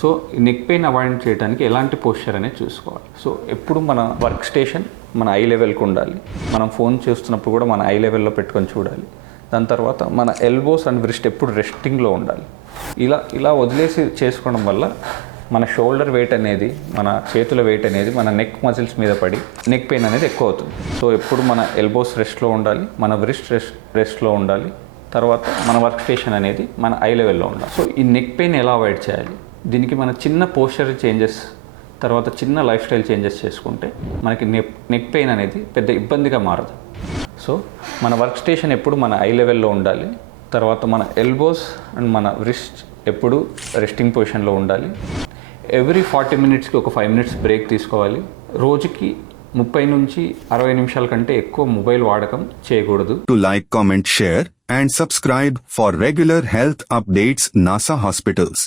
So neck pain avoid చేయడానికి ఎలాంటి posture అనేది చూసుకోవాలి. సో ఎప్పుడు మన వర్క్ స్టేషన్ మన ఐ లెవెల్కి ఉండాలి. మనం ఫోన్ చూస్తున్నప్పుడు కూడా మన ఐ లెవెల్లో పెట్టుకొని చూడాలి. దాని తర్వాత మన ఎల్బోస్ అండ్ వ్రిస్ట్ ఎప్పుడు రెస్టింగ్లో ఉండాలి. ఇలా వదిలేసి చేసుకోవడం వల్ల మన షోల్డర్ వెయిట్ అనేది, మన చేతుల వెయిట్ అనేది మన నెక్ మజిల్స్ మీద పడి నెక్ పెయిన్ అనేది ఎక్కువ అవుతుంది. సో ఎప్పుడు మన ఎల్బోస్ రెస్ట్లో ఉండాలి, మన వ్రిస్ట్ రెస్ట్లో ఉండాలి. తర్వాత మన వర్క్ స్టేషన్ అనేది మన ఐ లెవెల్లో ఉండాలి. సో ఈ నెక్ పెయిన్ ఎలా అవాయిడ్ చేయాలి? దీనికి మన చిన్న పోస్చర్ చేంజెస్, తర్వాత చిన్న లైఫ్ స్టైల్ చేంజెస్ చేసుకుంటే మనకి నెక్ పెయిన్ అనేది పెద్ద ఇబ్బందిగా మారదు. సో మన వర్క్ స్టేషన్ ఎప్పుడు మన ఐ లెవెల్లో ఉండాలి. తర్వాత మన ఎల్బోస్ అండ్ మన వ్రిస్ట్ ఎప్పుడు రెస్టింగ్ పొజిషన్లో ఉండాలి. ఎవ్రీ 40 మినిట్స్కి ఒక 5 మినిట్స్ బ్రేక్ తీసుకోవాలి. రోజుకి 30 నుంచి 60 నిమిషాల కంటే ఎక్కువ మొబైల్ వాడకం చేయకూడదు. To like, comment, share and subscribe for regular health updates. NASA Hospitals.